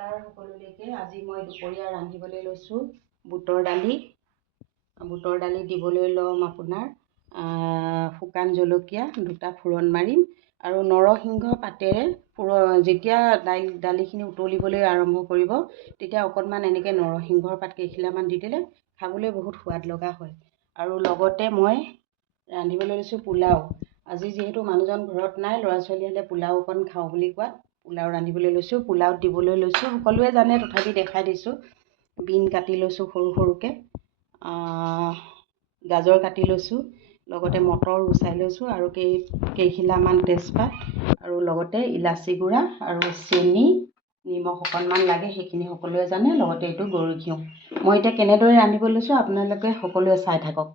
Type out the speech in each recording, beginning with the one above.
নমস্কাৰ সকলোলৈকে আজি মই দুপৰীয়া ৰান্ধিবলৈ লৈছোঁ। বুটৰ দালি। বুটৰ দালি দিবলৈ ল'ম আপোনাৰ শুকান জলকীয়া দুটা ফোৰণ মাৰিম আৰু নৰসিংহ পাতেৰে ফোৰ যেতিয়া দাইল দালিখিনি উতলিবলৈ আৰম্ভ কৰিব তেতিয়া অকণমান এনেকৈ নৰসিংহৰ পাত কেইখিলামান দি দিলে খাবলৈ বহুত সোৱাদ লগা হয়। আৰু লগতে মই ৰান্ধিবলৈ লৈছোঁ পোলাও। আজি যিহেতু মানুহজন ঘৰত নাই ল'ৰা ছোৱালী হ'লে পোলাও অকণ খাওঁ বুলি কোৱাত পোলাও ৰান্ধিবলৈ লৈছোঁ পোলাওত দিবলৈ লৈছোঁ সকলোৱে জানে তথাপি দেখাই দিছোঁ। বিন কাটি লৈছোঁ সৰু সৰুকৈ গাজৰ কাটি লৈছোঁ লগতে মটৰ গুচাই লৈছোঁ আৰু কেই কেইখিলামান তেজপাত আৰু লগতে ইলাচি গুড়া আৰু চেনি নিমখ অকণমান লাগে সেইখিনি সকলোৱে জানে লগতে এইটো গৰু ঘিউ। মই এতিয়া কেনেদৰে ৰান্ধিব লৈছোঁ আপোনালোকে সকলোৱে চাই থাকক।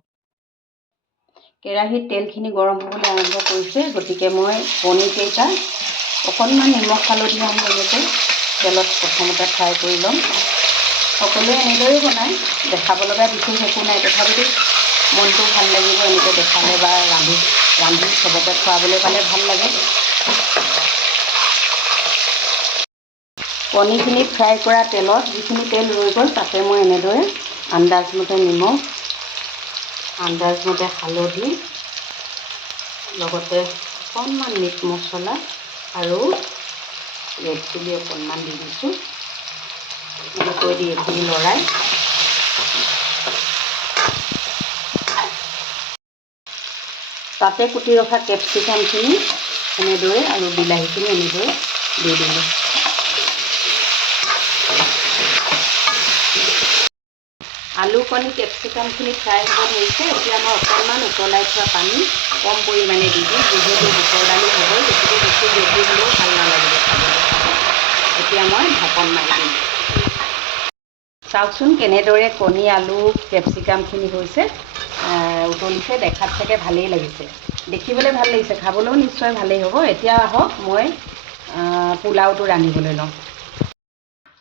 কেৰাহীত তেলখিনি গৰম হ'বলৈ আৰম্ভ কৰিছে গতিকে মই কণীকেইটা অকণমান নিমখ হালধি আনি এনেকৈ তেলত প্ৰথমতে ফ্ৰাই কৰি ল'ম। সকলোৱে এনেদৰেই বনায়। দেখাব লগা বিশেষ একো নাই। তথাপিতো মনটো ভাল লাগিব এনেকৈ দেখালে বা ৰান্ধি ৰান্ধি চবকে খুৱাবলৈ পালে ভাল লাগে। কণীখিনি ফ্ৰাই কৰা তেলত যিখিনি তেল ৰৈ গ'ল তাতে মই এনেদৰে আন্দাজমতে নিমখ আন্দাজমতে হালধি লগতে অকণমান মিট মছলা আৰু ৰেড চিলি অকণমান দি দিছোঁ। এনেকৈ দি এইখিনি লৰাই। তাতে কুটি ৰখা কেপচিকামখিনি এনেদৰে আৰু বিলাহীখিনি এনেদৰে দি দিলোঁ। আলু কণী কেপচিকামখিনি ফ্ৰাই হ'ব ধৰিছে। এতিয়া মই অকণমান উতলাই থোৱা পানী কম পৰিমাণে দি দিম। যিহেতু বুটৰ দালি হ'ব গতিকে বেছি গ্ৰেভি হ'লেও ভালো নালাগিব এতিয়া মই ঢাকন মাৰি দিম। চাওকচোন কেনেদৰে কণী, আলু কেপচিকামখিনি হৈছে। উতলিছে, দেখাত চাগে ভালেই লাগিছে। দেখিবলৈ ভালো লাগিছে, খাবলৈও নিশ্চয় ভালেই হ'ব। এতিয়া আহক, মই পোলাওটো ৰান্ধিবলৈ লওঁ।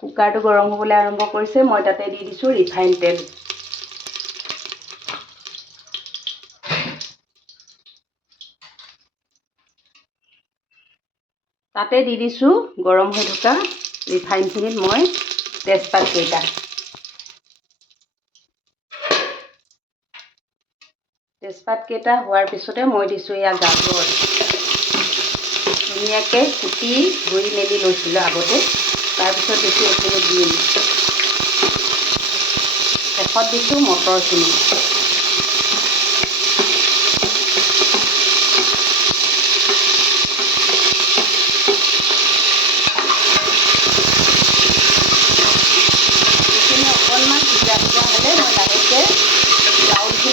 কুকাৰটো গৰম হ'বলৈ আৰম্ভ কৰিছে। মই তাতে দি দিছোঁ ৰিফাইন তেল। তাতে দি দিছোঁ গৰম হৈ থকা ৰিফাইনখিনিত মই তেজপাতকেইটা তেজপাতকেইটা হোৱাৰ পিছতে মই দিছোঁ এয়া গাজৰ। ধুনীয়াকৈ কুটি ধুই মেলি লৈছিলোঁ আগতে তাৰপিছত দিছোঁ এইখিনি দিম শেষত দিছোঁ মটৰখিনি।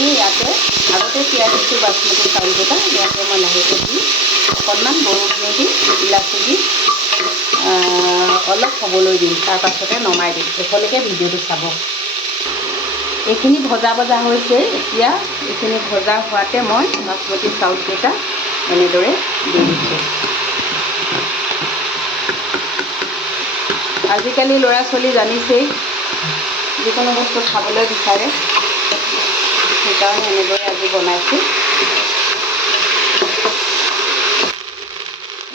চাউলখিনি ইয়াতে আগতে তিয়াই দিছোঁ বাচমতি চাউলকেইটা, ইয়াতে মই লাহেকৈ দি অকণমান ঘিউ দি ইলাচি দি অলপ হ'বলৈ দিম। তাৰপাছতে নমাই দিম। শেষলৈকে ভিডিঅ'টো চাব। এইখিনি ভজা ভজা হৈছে। এতিয়া এইখিনি ভজা হোৱাতে মই বাচমতি চাউলকেইটা এনেদৰে দি দিছোঁ। আজিকালি ল'ৰা ছোৱালী জানিছেই, যিকোনো বস্তু খাবলৈ বিচাৰে। সেইকাৰণে এনেদৰে আজি বনাইছোঁ।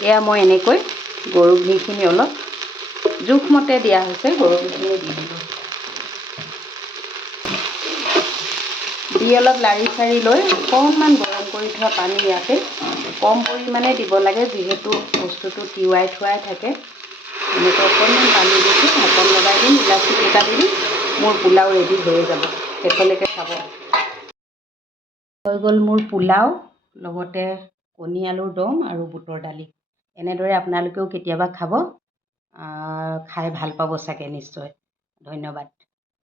এয়া মই এনেকৈ গৰু ঘিখিনি অলপ জোখমতে দিয়া হৈছে গৰু ঘিখিনি দি দিলোঁ দি অলপ লাৰি চাৰি লৈ অকণমান গৰম কৰি থোৱা পানী ইয়াতে কম পৰিমাণে দিব লাগে যিহেতু বস্তুটো তিৱাই থোৱাই থাকে। এনেকৈ অকণমান পানী দিছোঁ ঢাকন লগাই দিম ইলাচি কেইটা দি দিম মোৰ পোলাও ৰেডি হৈয়ে যাব। শেষলৈকে চাব। হৈ গ'ল মোৰ পোলাও লগতে কণী আলুৰ দম আৰু বুটৰ দালি। এনেদৰে আপোনালোকেও কেতিয়াবা খাব খাই ভাল পাব চাগে নিশ্চয়। ধন্যবাদ।